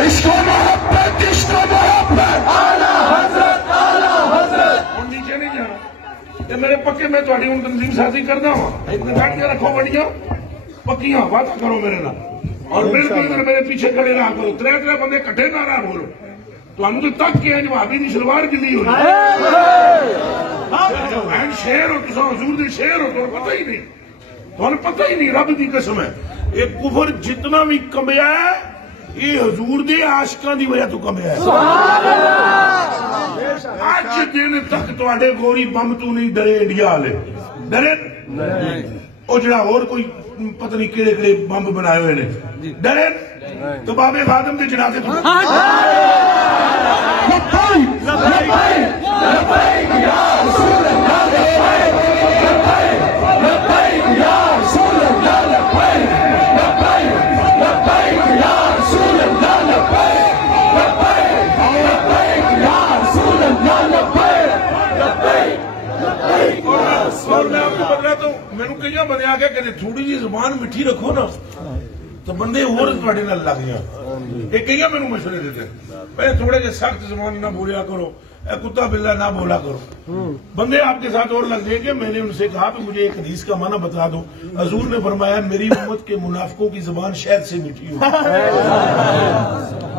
عشق و محبت عشق و محبت اعلیٰ حضرت اعلیٰ حضرت. اور نیچے نہیں جانا میرے پکے میں تھوڑی ہوں تنظیم سازی کرنا ہوں ایک گاڑیاں رکھو بڑیاں پکیاں وعدہ کرو میرے نال اور بالکل میرے پیچھے کھڑے رہا کرو ترے بندے کٹھے نہ رہا بولو تو تک کے جوابی دی شلوار گلی ہوئی شیر ہو تو حضور دے شیر ہو تو پتہ ہی نہیں تو پتہ ہی نہیں رب دی قسم ہے ایک کفر جتنا بھی کمیا ہے یہ حضور دے عاشقاں دی وجہ تو کمیا ہے آج دن تک تواڈے گوری بم تو نہیں ڈرے انڈیا والے ڈرے او جڑا اور کوئی پتہ نہیں کیڑے کیڑے بم بنائے ہوئے نے ڈرے تو بابے خادم دے جنازے تو میں نے کئی بندے آ کہ تھوڑی جی زبان میٹھی رکھو نا تو بندے اور تھوڑے نال لگ جائیں یہ کئی میرے مشورے دیتے پہلے تھوڑے جے سخت زبان نہ بولیا کرو اے کتا بلا نہ بولا کرو بندے آپ کے ساتھ اور لگ جائیں گے. میں نے ان سے کہا کہ مجھے ایک حدیث کا معنی بتا دو. حضور نے فرمایا میری امت کے منافقوں کی زبان شہد سے میٹھی ہو.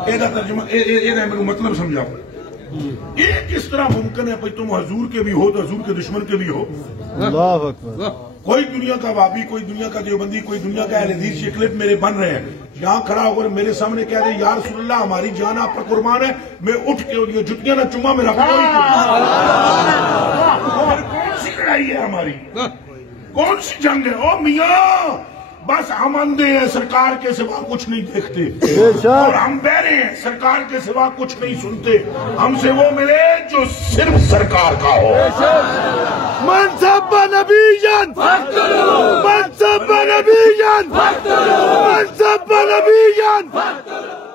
یہ ترجمہ میرے مطلب سمجھاؤ یہ کس طرح ممکن ہے تم حضور کے بھی ہو تو حضور کے دشمن کے بھی ہو. اللہ اکبر. کوئی دنیا کا وابی کوئی دنیا کا دیوبندی کوئی دنیا کا اہل حدیث شکلت میرے بن رہے ہیں یہاں کھڑا ہو کر میرے سامنے کہہ رہے یا رسول اللہ ہماری جان آپ پر قربان ہے میں اٹھ کے اور جتیاں نہ چما میرا کون سی لڑائی ہے ہماری کون سی جنگ ہے او میاں بس ہم اندھے ہیں سرکار کے سوا کچھ نہیں دیکھتے اور ہم بہرے ہیں سرکار کے سوا کچھ نہیں سنتے. ہم سے وہ ملے جو صرف سرکار کا ہو. من سب نبیًا فاقتلوه من سب نبیًا فاقتلوه من سب نبیًا فاقتلوه.